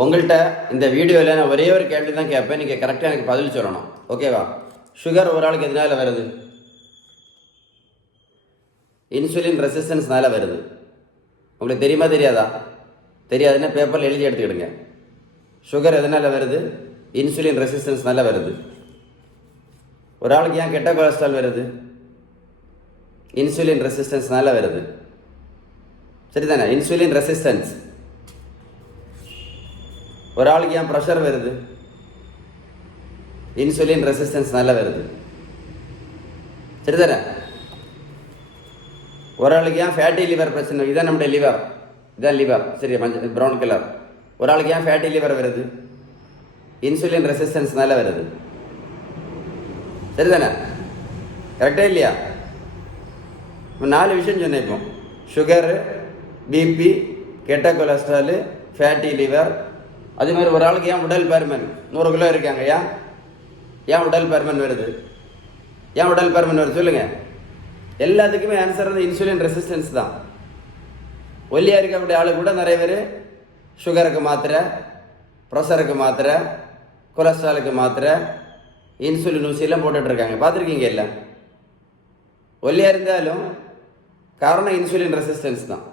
உங்கள்கிட்ட இந்த வீடியோவில் நான் ஒரே ஒரு கேள்வி தான் கேட்பேன். நீங்கள் கரெக்டாக எனக்கு பதில் சொல்லணும். ஓகேவா? சுகர் ஒரு ஆளுக்கு எதனால் வருது? இன்சுலின் ரெசிஸ்டன்ஸ்னால வருது. உங்களுக்கு தெரியுமா தெரியாதா? தெரியாதுன்னா பேப்பரில் எழுதி எடுத்துக்கிடுங்க. சுகர் எதனால் வருது? இன்சுலின் ரெசிஸ்டன்ஸ்னால வருது. ஒரு ஆளுக்கு ஏன் கெட்ட கொலஸ்ட்ரால் வருது? இன்சுலின் ரெசிஸ்டன்ஸ்னால வருது. சரிதானே? Insulin resistance. ஒரு ஆளுக்கு ஏன் ப்ரெஷர் வருது? இன்சுலின் ரெசிஸ்டன்ஸ்னால வருது. சரிதானே? ஒரு ஆளுக்கு ஏன் ஃபேட்டி லிவர் பிரச்சனை? இதான் நம்முடைய லிவர், இதான் லிவர். சரி, மஞ்சள் ப்ரௌன் கலர். ஒரு ஆளுக்கு ஏன் ஃபேட்டி லிவர் வருது? இன்சுலின் ரெசிஸ்டன்ஸ்னால வருது. சரிதானே? கரெக்டா இல்லையா? 4 விஷயம் சொன்னேன். இப்போ சுகரு, பிபி, கெட்ட கொலஸ்ட்ராலு, ஃபேட்டி லிவர். அதே மாதிரி ஒரு ஆளுக்கு ஏன் உடல் பருமன்? 100 கிலோ இருக்காங்க, ஏன் உடல் பருமன் வருது? ஏன் உடல் பருமன் வருது சொல்லுங்க. எல்லாத்துக்குமே ஆன்சர் வந்து இன்சுலின் ரெசிஸ்டன்ஸ் தான். ஒல்லியாக இருக்கக்கூடிய ஆளு கூட நிறைய பேர் சுகருக்கு மாத்திரை, ப்ரெஷருக்கு மாத்திரை, கொலஸ்ட்ராலுக்கு மாத்திரை, இன்சுலின் ஊசியெல்லாம் போட்டுட்ருக்காங்க. பார்த்துருக்கீங்க? இல்லை, ஒல்லியாக இருந்தாலும் காரணம் இன்சுலின் ரெசிஸ்டன்ஸ் தான்.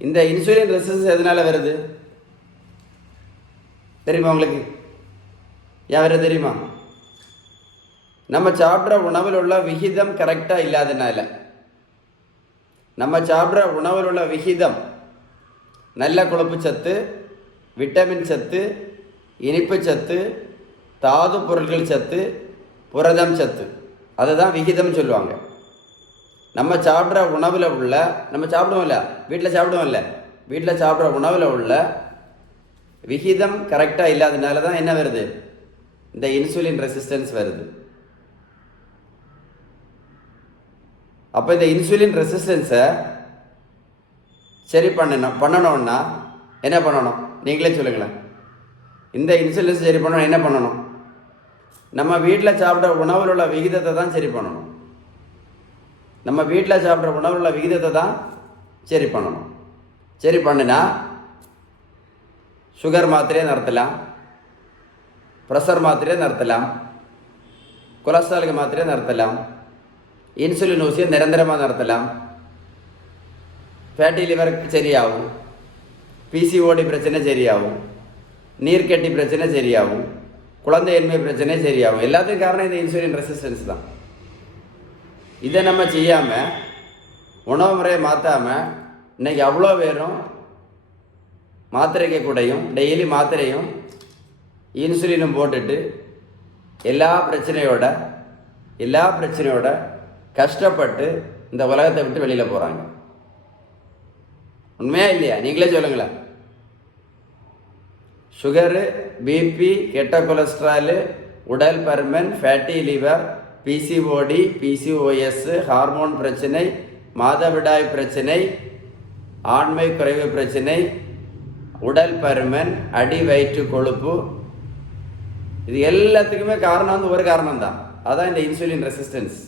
இந்த இன்சுலின் ரெசிஸ்டன்ஸ் எதனால வருது தெரியுமா உங்களுக்கு? ஏன் வருது தெரியுமா? நம்ம சாப்பிட்ற உணவில் உள்ள விகிதம் கரெக்டாக இல்லாதனால. நம்ம சாப்பிட்ற உணவில் உள்ள விகிதம் நல்ல கொழுப்பு சத்து, விட்டமின் சத்து, இனிப்பு சத்து, தாது பொருட்கள் சத்து, புரதம் சத்து, அதுதான் விகிதம் சொல்லுவாங்க. நம்ம சாப்பிட்ற உணவில் உள்ள, நம்ம சாப்பிடுவோம்ல, வீட்டில் சாப்பிடுவோம்ல, வீட்டில் சாப்பிட்ற உணவில் உள்ள விகிதம் கரெக்டாக இல்லாதனால தான் என்ன வருது? இந்த இன்சுலின் ரெசிஸ்டன்ஸ் வருது. அப்போ இந்த இன்சுலின் ரெசிஸ்டன்ஸை சரி பண்ணணும்னா என்ன பண்ணணும்? நீங்களே சொல்லுங்களேன். இந்த இன்சுலின் சரி பண்ணணும் என்ன பண்ணணும்? நம்ம வீட்டில் சாப்பிட்ற உணவில் உள்ள விகிதத்தை தான் சரி பண்ணணும். நம்ம வீட்டில் சாப்பிட்ற உணவில் உள்ள விகிதத்தை தான் சரி பண்ணணும். சரி பண்ணினா சுகர் மாத்திரையே நிறுத்தலாம், ப்ரெஷர் மாத்திரையே நிறுத்தலாம், கொலஸ்ட்ராலுக்கு மாத்திரையே நிறுத்தலாம், இன்சுலின் ஊசியை நிரந்தரமாக நிறுத்தலாம், ஃபேட்டி லிவருக்கு சரியாகும், பிசிஓடி பிரச்சனை சரியாகும், நீர்க்கட்டி பிரச்சனை சரியாகும், குழந்தையின்மை பிரச்சனை சரியாகும். எல்லாத்துக்கும் காரணம் இந்த இன்சுலின் ரெசிஸ்டன்ஸ் தான். இதை நம்ம செய்யாமல், உணவு முறையை மாற்றாமல், இன்றைக்கி அவ்வளோ பேரும் மாத்திரைக்கு கூடையும் டெய்லி மாத்திரையும் இன்சுலினும் போட்டுட்டு எல்லா பிரச்சனையோட கஷ்டப்பட்டு இந்த உலகத்தை விட்டு வெளியில் போகிறாங்க. உண்மையா இல்லையா? நீங்களே சொல்லுங்களேன். சுகரு, பிபி, கெட்ட கொலஸ்ட்ராலு, உடல் பருமன், fatty liver, PCOD, PCOS, hormone பிரச்சனை, மாதவிடாய் பிரச்சனை, ஆண்மை குறைவு பிரச்சனை, உடல் பருமன், அடி வயிற்று கொழுப்பு, இது எல்லாத்துக்குமே காரணம் வந்து ஒரு காரணம் தான். அதான் இந்த இன்சுலின் ரெசிஸ்டன்ஸ்.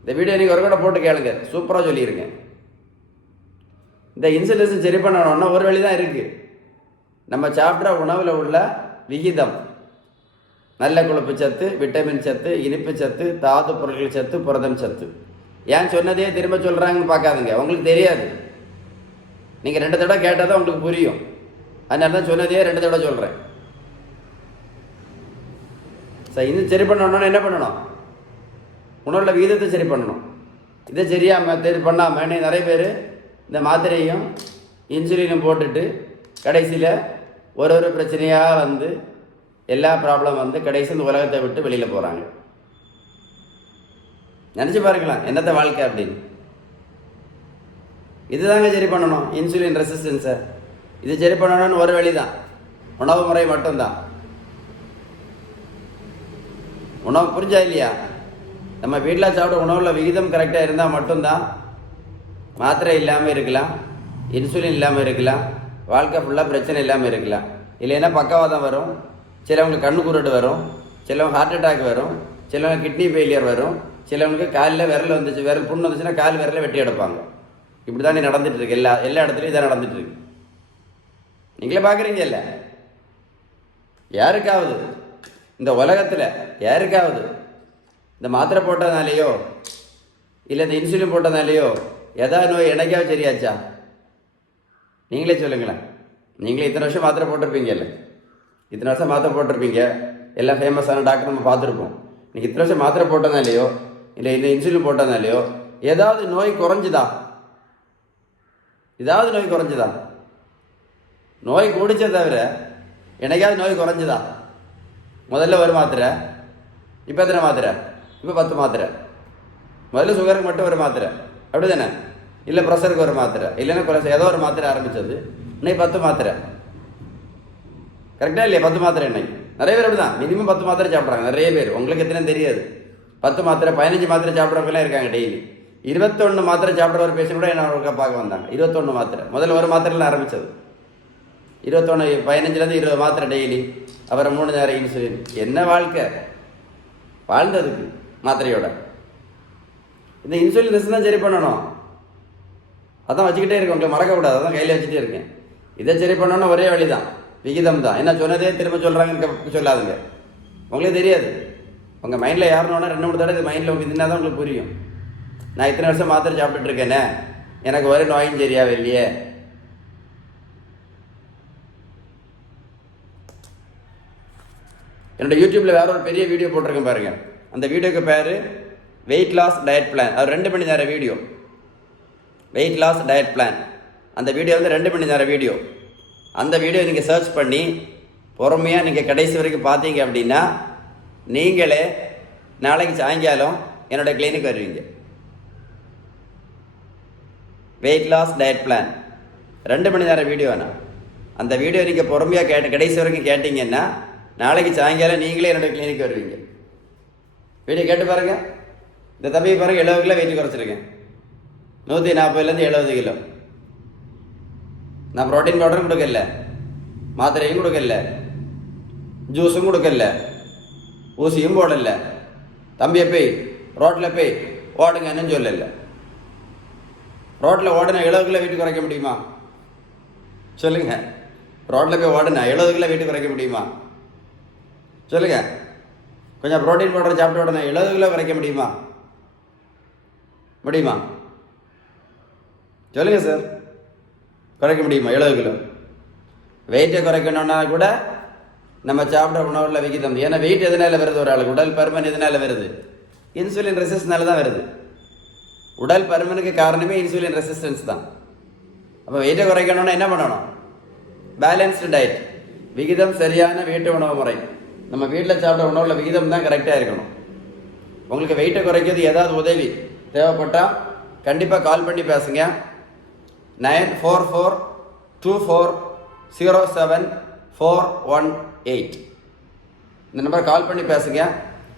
இந்த வீடியோ நீங்கள் ஒரு கூட போட்டு கேளுங்க, சூப்பராக சொல்லியிருக்கேன். இந்த இன்சுலின் சரி பண்ணணும்னா ஒரு வழி தான் இருக்குது. நம்ம சாப்பிட்ற உணவில் உள்ள விகிதம், நல்ல கொழுப்பு சத்து, விட்டமின் சத்து, இனிப்பு சத்து, தாது பொருட்கள் சத்து, புரதம் சத்து. ஏன் சொன்னதே திரும்ப சொல்கிறாங்கன்னு பார்க்காதுங்க, உங்களுக்கு தெரியாது. நீங்கள் 2 தடவை கேட்டால் தான் உங்களுக்கு புரியும். அதனால தான் சொன்னதே 2 தடவை சொல்கிறேன். சார், இன்னும் சரி பண்ணணும்னா என்ன பண்ணணும்? உணவுல விகிதத்தை சரி பண்ணணும். இதை சரி பண்ணாமல் நிறைய பேர் இந்த மாத்திரையும் இன்சுலினும் போட்டுட்டு கடைசியில் ஒரு பிரச்சனையாக வந்து எல்லா ப்ராப்ளம் வந்து கடைசி இந்த உலகத்தை விட்டு வெளியில் போகிறாங்க. நினச்சி பாருங்களேன், என்னத்த வாழ்க்கை அப்படின்னு. இதுதாங்க சரி பண்ணணும், இன்சுலின் ரெசிஸ்டன்ஸை. இது சரி பண்ணணும்னு ஒரு வழி தான், உணவு முறை மட்டும்தான். உணவு புரிஞ்சா இல்லையா? நம்ம வீட்டில் சாப்பிட உணவுல விகிதம் கரெக்டாக இருந்தால் மட்டும்தான் மாத்திரை இல்லாமல் இருக்கலாம், இன்சுலின் இல்லாமல் இருக்கலாம், வாழ்க்கை ஃபுல்லாக பிரச்சனை இல்லாமல் இருக்கலாம். இல்லைன்னா பக்கவாதம் வரும், சிலவங்களுக்கு கண்ணு குருடு வரும், சிலவங்க ஹார்ட் அட்டாக் வரும், சிலவங்க கிட்னி ஃபெயிலியர் வரும், சிலவங்களுக்கு காலில் விரல் வந்துச்சு, விரல் புண்ணு வந்துச்சுன்னா கால் விரலை வெட்டி எடுப்பாங்க. இப்படி தான் நடந்துட்டு இருக்கு. எல்லா இடத்துலையும் இதான் நடந்துட்டு இருக்கு. நீங்களே பார்க்குறீங்கல்ல, யாருக்காவது இந்த உலகத்தில் யாருக்காவது இந்த மாத்திரை போட்டதுனாலேயோ இல்லை இந்த இன்சுலின் போட்டதுனாலேயோ ஏதாவது நோய் எனக்காவது சரியாச்சா? நீங்களே சொல்லுங்களேன். நீங்களே இத்தனை வருஷம் மாத்திரை போட்டிருப்பீங்கல்ல, இத்தனை வருஷம் மாத்திரை போட்டிருப்பீங்க, எல்லாம் ஃபேமஸான டாக்டர் நம்ம பார்த்துருப்போம். நீங்கள் இத்தனை வருஷம் மாத்திரை போட்டதுனாலையோ இல்லை இந்த இன்சுலின் போட்டதுனாலையோ ஏதாவது நோய் குறைஞ்சுதா? ஏதாவது நோய் குறைஞ்சுதா? நோய் கூடிச்சே தவிர எனக்காவது நோய் குறைஞ்சுதா? முதல்ல ஒரு மாத்திரை, இப்போ எத்தனை மாத்திரை? இப்போ 10 மாத்திரை. முதல்ல சுகருக்கு மட்டும் ஒரு மாத்திரை, அப்படி தானே? இல்லை ப்ரெஷருக்கு ஒரு மாத்திரை, இல்லைன்னா கொலஸ்ட்ரால் ஏதோ ஒரு மாத்திரை ஆரம்பித்தது, இன்னைக்கு 10 மாத்திரை. கரெக்டாக இல்லையா? 10 மாத்திரை இன்னைக்கு. நிறைய பேர் அப்படி தான் மினிமம் 10 மாத்திரை சாப்பிட்றாங்க. நிறைய பேர், உங்களுக்கு எத்தனை தெரியாது. 10 மாத்திரை 15 மாத்திரை சாப்பிட்றவங்களாம் இருக்காங்க டெய்லி. 21 மாத்திரை சாப்பிட்ற ஒரு பேஷண்ட் கூட என்ன பார்க்க வந்தாங்க. 21 மாத்திரை, முதல்ல ஒரு மாத்திரையில் ஆரம்பித்தது. 21 15லேருந்து 20 மாத்திரை டெய்லி, அப்புறம் 3 நேரம் இன்சுலின். என்ன வாழ்க்கை வாழ்ந்ததுக்கு மாத்திரையோட. இந்த இன்சுலின் டெஸ்ட் தான் சரி பண்ணணும். அதான் வச்சுக்கிட்டே இருக்கேன், உங்களுக்கு மறக்கக்கூடாது. அதான் கையில் வச்சுட்டே இருக்கேன். இதை சரி பண்ணணும்னா ஒரே வழி தான், விகிதம் தான். என்ன சொன்னதே திரும்ப சொல்கிறாங்கன்னு சொல்லாதுங்க. உங்களுக்கு தெரியாது, உங்கள் மைண்டில் யாருன்னா 2-3 தடவை இது மைண்டில் உங்களுக்கு இருந்தால் தான் உங்களுக்கு புரியும். நான் இத்தனை வருஷம் மாத்திரை சாப்பிட்டுட்டு இருக்கேனே, எனக்கு ஒரே நோயும் சரியாவே இல்லையே. என்னோட யூடியூப்பில் வேற ஒரு பெரிய வீடியோ போட்டிருக்கேன் பாருங்கள். அந்த வீடியோக்கு பேர் வெயிட் லாஸ் டயட் பிளான். அது 2 மணி நேரம் video. Weight loss diet plan அந்த வீடியோ வந்து 2 மணி நேரம் வீடியோ. அந்த வீடியோ நீங்கள் சர்ச் பண்ணி பொறுமையாக நீங்கள் கடைசி வரைக்கும் பார்த்தீங்க அப்படின்னா நீங்களே நாளைக்கு சாயங்காலம் என்னோடய கிளினிக் வருவீங்க. வெயிட் லாஸ் டயட் பிளான் 2 மணி நேரம் வீடியோண்ணா. அந்த வீடியோ நீங்கள் பொறுமையாக கடைசி வரைக்கும் கேட்டிங்கன்னா நாளைக்கு சாயங்காலம் நீங்களே என்னோடய கிளினிக் வருவீங்க. வீடியோ கேட்டு பாருங்கள். இந்த தம்பி பாருங்கள், 70 கிலோ வெயிட் குறைச்சிருக்கேன். 140லேருந்து 70 கிலோ. நான் ப்ரோட்டீன் பவுடரும் கொடுக்கல, மாத்திரையும் கொடுக்கல, ஜூஸும் கொடுக்கல, ஊசியும் போடல. தம்பியை போய் ரோட்டில் போய் ஓடுங்கன்னு சொல்லல. ரோட்டில் ஓடுனா 70 கிலோ வெயிட் குறைக்க முடியுமா? சொல்லுங்க. ரோட்டில் போய் ஓடுனா 70 கிலோ வெயிட் குறைக்க முடியுமா? சொல்லுங்க. கொஞ்சம் ப்ரோட்டீன் பவுடர் சாப்பிட்டு உடனே 70 கிலோ குறைக்க முடியுமா? முடியுமா? சொல்லுங்க சார். குறைக்க முடியுமா 70 கிலோ? வெயிட்டை குறைக்கணும்னா கூட நம்ம சாப்பிட்ற உணவுல விகிதம். ஏன்னா வெயிட் எதனால வருது? ஒரு ஆளுக்கு உடல் பருமன் எதனால வருது? இன்சுலின் ரெசிஸ்டன்ஸ்னால தான் வருது. உடல் பருமனுக்கு காரணமே இன்சுலின் ரெசிஸ்டன்ஸ் தான். அப்போ வெயிட்டை குறைக்கணும்னா என்ன பண்ணணும்? பேலன்ஸ்டு டயட், விகிதம் சரியான வீட்டு உணவு முறை. நம்ம வீட்டில் சாப்பிட்ற உணவுல விகிதம் தான் கரெக்டாக இருக்கணும். உங்களுக்கு வெயிட்டை குறைக்கிறது ஏதாவது உதவி தேவைப்பட்டால் கண்டிப்பாக கால் பண்ணி பேசுங்க. 9442407418 இந்த நம்பர் கால் பண்ணி பேசுங்க.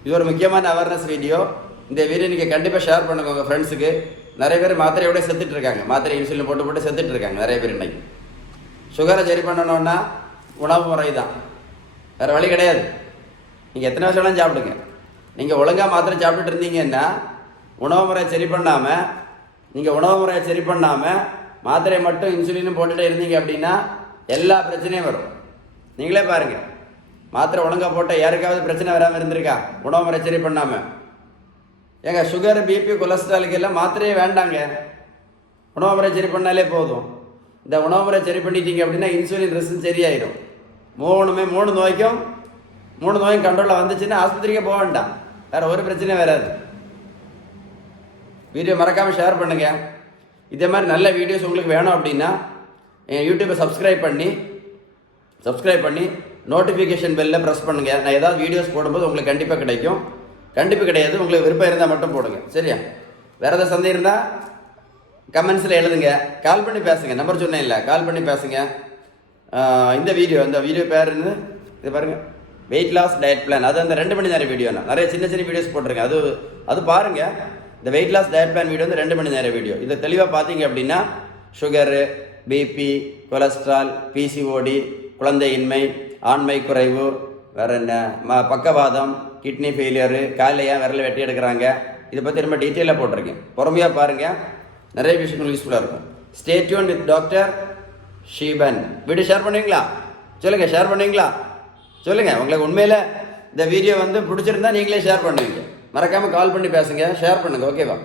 இது ஒரு முக்கியமான அவேர்னஸ் வீடியோ. இந்த வீடியோ நீங்கள் கண்டிப்பாக ஷேர் பண்ணுங்க உங்கள் ஃப்ரெண்ட்ஸுக்கு. நிறைய பேர் மாத்திரையோட செத்துட்டு இருக்காங்க. மாத்திரை இன்சுலின் போட்டு செத்துட்டு இருக்காங்க நிறைய பேர். இன்னைக்கு சுகரை சரி பண்ணணும்னா உணவு முறை தான், வேறு வழி கிடையாது. நீங்கள் எத்தனை வருஷம்லாம் சாப்பிடுங்க. நீங்கள் ஒழுங்காக மாத்திரை சாப்பிட்டுட்டு இருந்தீங்கன்னா உணவு முறையை சரி பண்ணாமல் மாத்திரையை மட்டும் இன்சுலினும் போட்டுகிட்டே இருந்தீங்க அப்படின்னா எல்லா பிரச்சனையும் வரும். நீங்களே பாருங்கள், மாத்திரை ஒழுங்காக போட்டால் யாருக்காவது பிரச்சனை வராமல் இருந்திருக்கா? உணவு முறை சரி பண்ணாமல். ஏங்க சுகர், பிபி, கொலஸ்ட்ராலுக்கு எல்லாம் மாத்திரையே வேண்டாங்க, உணவு முறை சரி பண்ணாலே போதும். இந்த உணவு முறை சரி பண்ணிட்டீங்க அப்படின்னா இன்சுலின் ரெசிஸ்டன்ஸ் சரியாயிடும். மூணு நோயும் கண்ட்ரோலில் வந்துச்சுன்னா ஆஸ்பத்திரிக்கே போக வேண்டாம், வேறு ஒரு பிரச்சனையும் வராது. வீடியோ மறக்காமல் ஷேர் பண்ணுங்கள். இதே மாதிரி நல்ல வீடியோஸ் உங்களுக்கு வேணும் அப்படின்னா என் யூடியூப்பை சப்ஸ்கிரைப் பண்ணி நோட்டிஃபிகேஷன் பெல்லில் ப்ரெஸ் பண்ணுங்கள். நான் ஏதாவது வீடியோஸ் போடும்போது உங்களுக்கு கண்டிப்பாக கிடைக்கும். கண்டிப்பாக கிடையாது, உங்களுக்கு விருப்பம் இருந்தால் மட்டும் போடுங்க, சரியா? வேறு ஏதாவது சந்தேகம் இருந்தால் கமெண்ட்ஸில் எழுதுங்க. கால் பண்ணி பேசுங்க. நம்பர் சொன்னேன் இல்லை, கால் பண்ணி பேசுங்க. இந்த வீடியோ பேர் இது பாருங்கள், வெயிட் லாஸ் டயட் பிளான். அது அந்த 2 மணி நேரம் வீடியோ. நான் நிறைய சின்ன வீடியோஸ் போட்டிருக்கேன். அது பாருங்கள். இந்த weight loss diet plan video வந்து 2 மணி நேரம் வீடியோ. இதை தெளிவாக பார்த்தீங்க அப்படின்னா சுகரு, பிபி, கொலஸ்ட்ரால், பிசிஓடி, குழந்தையின்மை, ஆண்மை குறைவு, வேறு என்ன, பக்கவாதம், கிட்னி ஃபெயிலியரு, காலையா விரலை வெட்டி எடுக்கிறாங்க, இதை பற்றி ரொம்ப டீட்டெயிலாக போட்டிருக்கேன். பொறுமையாக பாருங்கள், நிறைய விஷயங்கள் யூஸ்ஃபுல்லாக இருக்கும். Stay tune with doctor Sheeban. Video share பண்ணுவீங்களா? சொல்லுங்கள், ஷேர் பண்ணுவீங்களா? சொல்லுங்கள். உங்களுக்கு உண்மையில் இந்த வீடியோ வந்து பிடிச்சிருந்தா நீங்களே ஷேர் பண்ணுவீங்க. மறக்காமல் கால் பண்ணி பேசுங்க, ஷேர் பண்ணுங்கள். ஓகேவா?